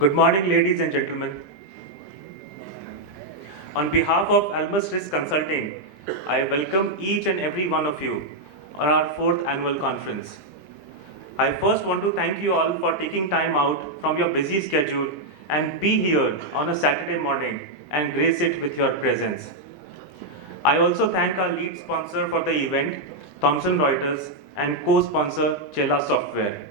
Good morning, ladies and gentlemen. On behalf of Almus Risk Consulting, I welcome each and every one of you on our fourth annual conference. I first want to thank you all for taking time out from your busy schedule and be here on a Saturday morning and grace it with your presence. I also thank our lead sponsor for the event, Thomson Reuters, and co-sponsor Chela Software.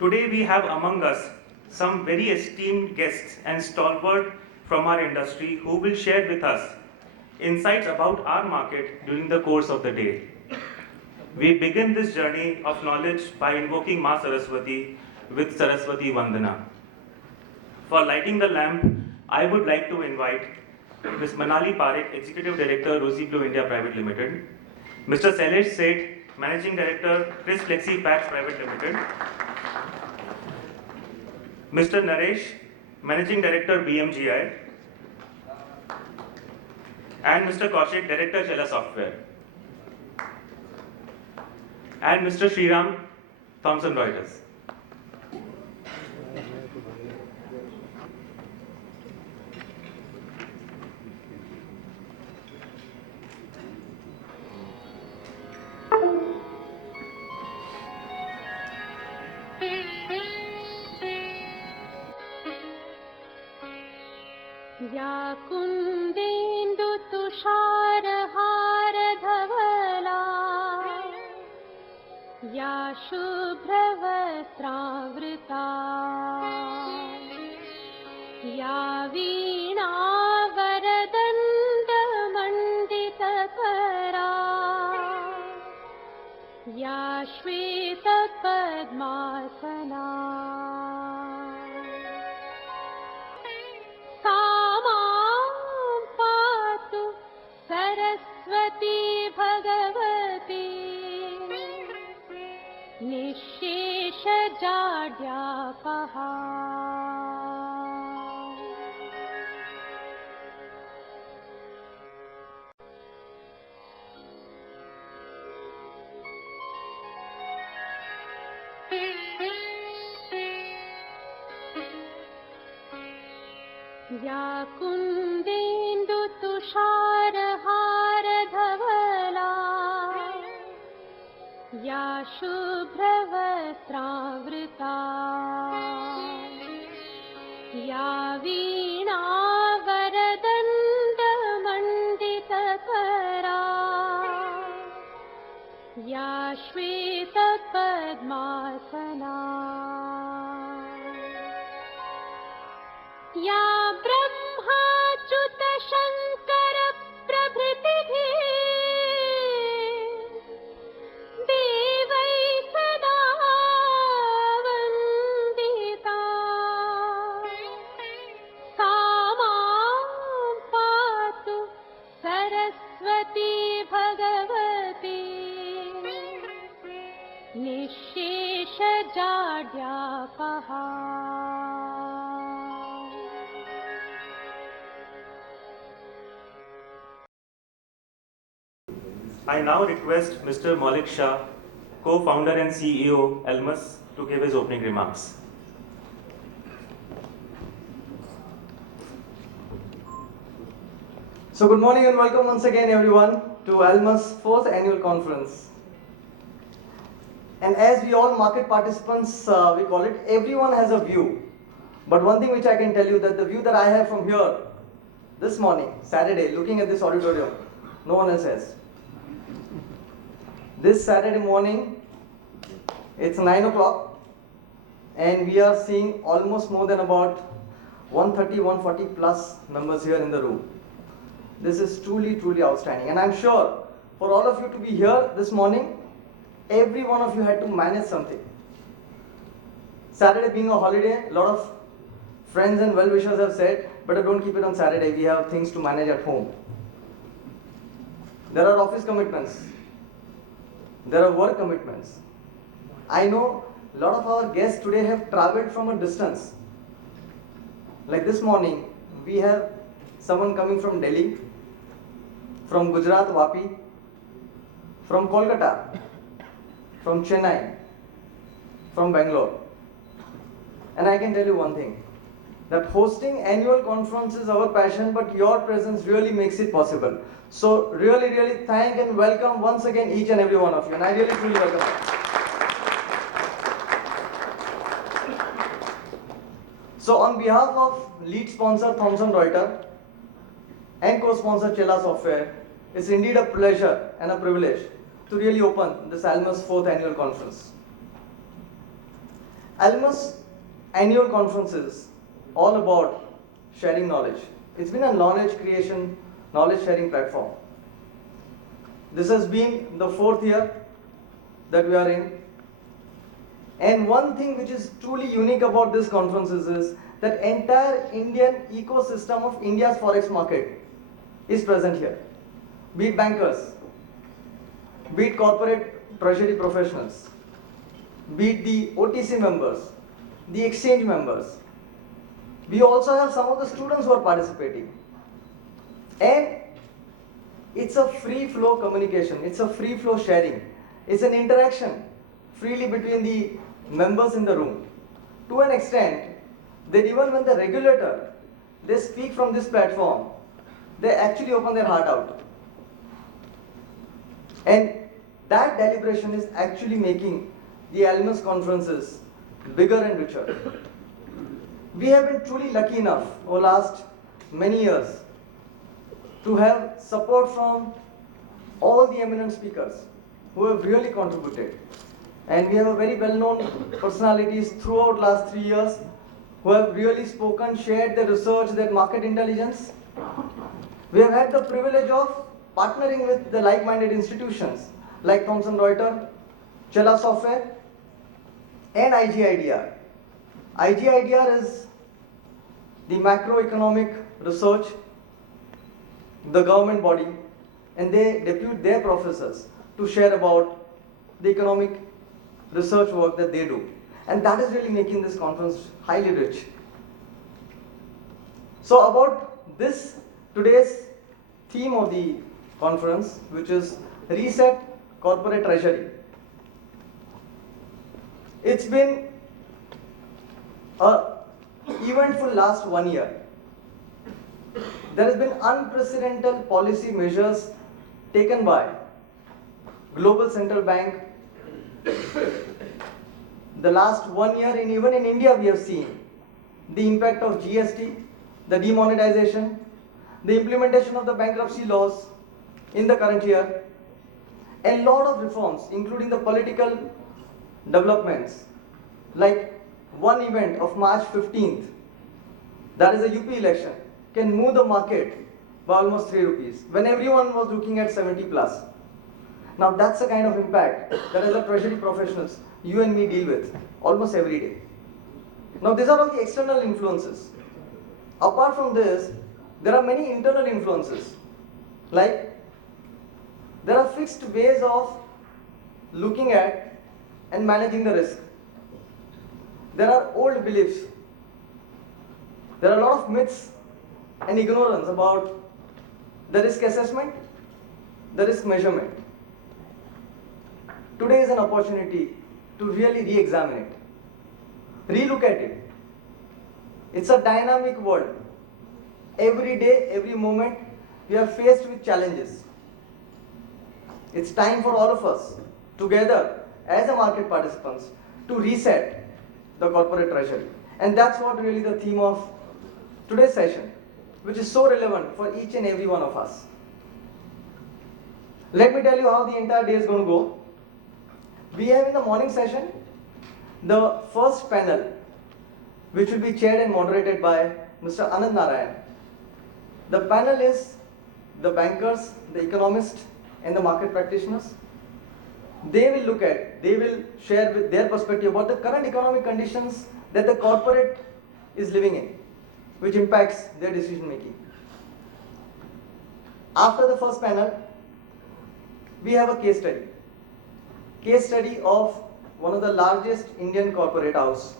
Today we have among us some very esteemed guests and stalwart from our industry who will share with us insights about our market during the course of the day. We begin this journey of knowledge by invoking Ma Saraswati with Saraswati Vandana. For lighting the lamp, I would like to invite Ms. Manali Parekh, Executive Director, Rosy Blue India Private Limited, Mr. Sailesh Seth, Managing Director, Chris Flexi Packs Private Limited, Mr. Naresh, Managing Director, BMGI, and Mr. Kaushik, Director, Chela Software, and Mr. Sriram, Thomson Reuters. या कुन्देन्दु तुषारहार धवला या शुभ्रवस्त्रावृता या वीणावरदण्डमण्डितकरा या श्वेतपद्मासना सरस्वती भगवती निःशेषजाड्यापहा या कुन्देन्दु तुषारहार धवला या शुभ्रवस्त्रावृता या वीणावरदण्डमण्डितकरा या श्वेतपद्मासना या ब्रह्माच्युत शङ्कर प्रभृतिभिः देवैः सदा वन्दिता सा मां पातु Saraswati Bhagwati निःशेषजाड्यापहा I now request Mr. Maulik Shah, co-founder and CEO, Almus, to give his opening remarks. So good morning and welcome once again everyone to Almus 4th annual conference. And as we all market participants, we call it, everyone has a view. But one thing which I can tell you that the view that I have from here, this morning, Saturday, looking at this auditorium, no one else has. This Saturday morning, it's 9 o'clock and we are seeing almost more than about 130, 140 plus members here in the room. This is truly, truly outstanding. And I'm sure for all of you to be here this morning, every one of you had to manage something. Saturday being a holiday, a lot of friends and well-wishers have said, better don't keep it on Saturday, we have things to manage at home. There are office commitments. There are work commitments. I know a lot of our guests today have traveled from a distance. Like this morning, we have someone coming from Delhi, from Gujarat, Vapi, from Kolkata, from Chennai, from Bangalore. And I can tell you one thing, that hosting annual conference is our passion, but your presence really makes it possible. So really thank and welcome once again each and every one of you, and I really truly welcome you. So on behalf of lead sponsor Thomson Reuters and co-sponsor Chela Software, it's indeed a pleasure and a privilege to really open this Almus 4th annual conference. Almus annual conference is all about sharing knowledge. It's been a knowledge creation, knowledge sharing platform. This has been the 4th year that we are in. And one thing which is truly unique about this conference is that entire Indian ecosystem of India's forex market is present here. Be it bankers, be it corporate treasury professionals, be it the OTC members, the exchange members. We also have some of the students who are participating. And it's a free flow communication, it's a free flow sharing, it's an interaction freely between the members in the room. To an extent that even when the regulator, they speak from this platform, they actually open their heart out. And that deliberation is actually making the Almus conferences bigger and richer. We have been truly lucky enough over last many years to have support from all the eminent speakers who have really contributed. And we have a very well-known personalities throughout last 3 years who have really spoken, shared their research, their market intelligence. We have had the privilege of partnering with the like-minded institutions like Thomson Reuters, Chela Software, and IGIDR. IGIDR is the macroeconomic research, the government body, and they depute their professors to share about the economic research work that they do. And that is really making this conference highly rich. So about this, today's theme of the conference, which is Reset Corporate Treasury. It's been an eventful last 1 year. There has been unprecedented policy measures taken by Global Central Bank. The last 1 year, and even in India, we have seen the impact of GST, the demonetization, the implementation of the bankruptcy laws in the current year, a lot of reforms, including the political developments, like one event of March 15th, that is a UP election, can move the market by almost 3 rupees, when everyone was looking at 70 plus. Now that's the kind of impact that as a treasury professionals, you and me deal with almost every day. Now these are all the external influences. Apart from this, there are many internal influences, like there are fixed ways of looking at and managing the risk. There are old beliefs. There are a lot of myths and ignorance about the risk assessment, the risk measurement. Today is an opportunity to really re-examine it, re-look at it. It's a dynamic world. Every day, every moment, we are faced with challenges. It's time for all of us, together, as a market participants, to reset the corporate treasury. And that's what really the theme of today's session, which is so relevant for each and every one of us. Let me tell you how the entire day is going to go. We have in the morning session the first panel, which will be chaired and moderated by Mr. Anand Narayan. The panel is the bankers, the economists, and the market practitioners. They will share with their perspective about the current economic conditions that the corporate is living in, which impacts their decision making. After the first panel, we have a case study of one of the largest Indian corporate house,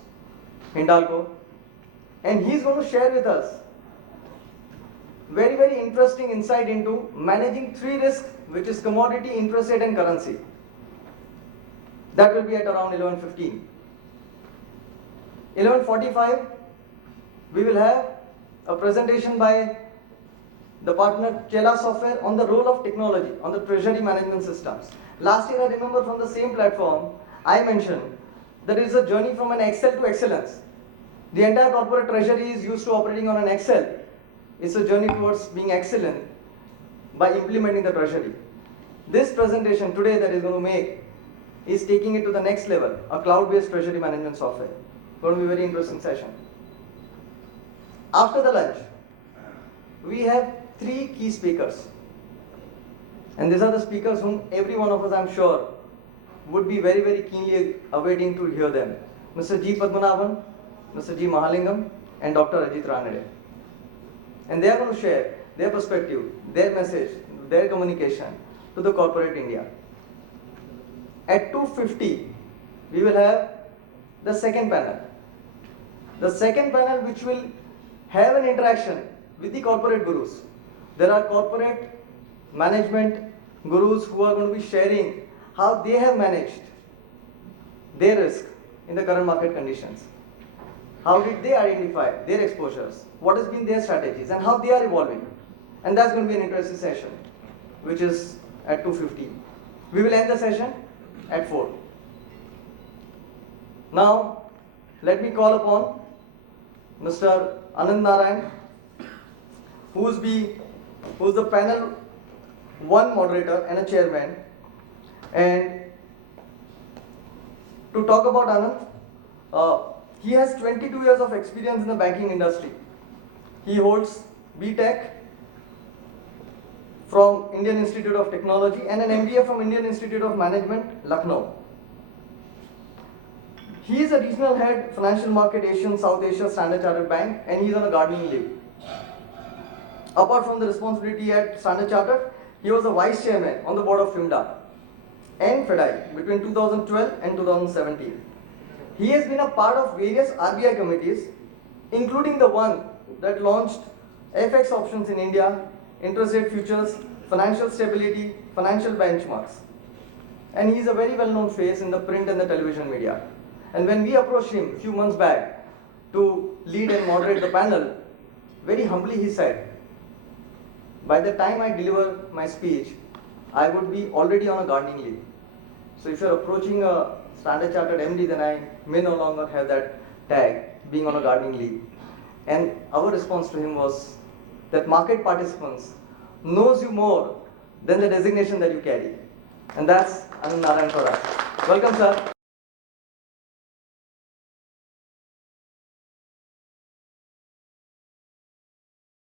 Hindalco, and he's going to share with us very interesting insight into managing 3 risks, which is commodity, interest rate, and currency. That will be at around 11:15. 11:45, we will have a presentation by the partner Chela Software on the role of technology on the treasury management systems. Last year, I remember from the same platform, I mentioned that it is a journey from an Excel to excellence. The entire corporate treasury is used to operating on an Excel. It's a journey towards being excellent by implementing the treasury. This presentation today that is going to make is taking it to the next level, a cloud-based treasury management software. Going to be a very interesting session. After the lunch, we have 3 key speakers. And these are the speakers whom every one of us, I'm sure, would be very, very keenly awaiting to hear them. Mr. G. Padmanabhan, Mr. G. Mahalingam, and Dr. Ajit Ranade. And they are going to share their perspective, their message, their communication to the corporate India. At 2:50, we will have the second panel. The second panel which will have an interaction with the corporate gurus. There are corporate management gurus who are going to be sharing how they have managed their risk in the current market conditions. How did they identify their exposures? What has been their strategies and how they are evolving? And that's going to be an interesting session, which is at 2:50. We will end the session at 4. Now, let me call upon Mr. Anand Narayan, who's the panel 1 moderator and a chairman. And to talk about Anand, he has 22 years of experience in the banking industry. He holds BTech from Indian Institute of Technology and an MBA from Indian Institute of Management, Lucknow. He is a regional head, Financial Market Asian South Asia Standard Chartered Bank, and he is on a gardening leave. Apart from the responsibility at Standard Chartered, he was a vice chairman on the board of FIMDA and FEDI between 2012 and 2017. He has been a part of various RBI committees, including the one that launched FX options in India, interest rate futures, financial stability, financial benchmarks. And he is a very well-known face in the print and the television media. And when we approached him a few months back to lead and moderate the panel, very humbly he said, by the time I deliver my speech, I would be already on a gardening leave. So if you're approaching a Standard Chartered MD, then I may no longer have that tag, being on a gardening leave. And our response to him was that market participants knows you more than the designation that you carry. And that's Anand Narayan for us. Welcome, sir.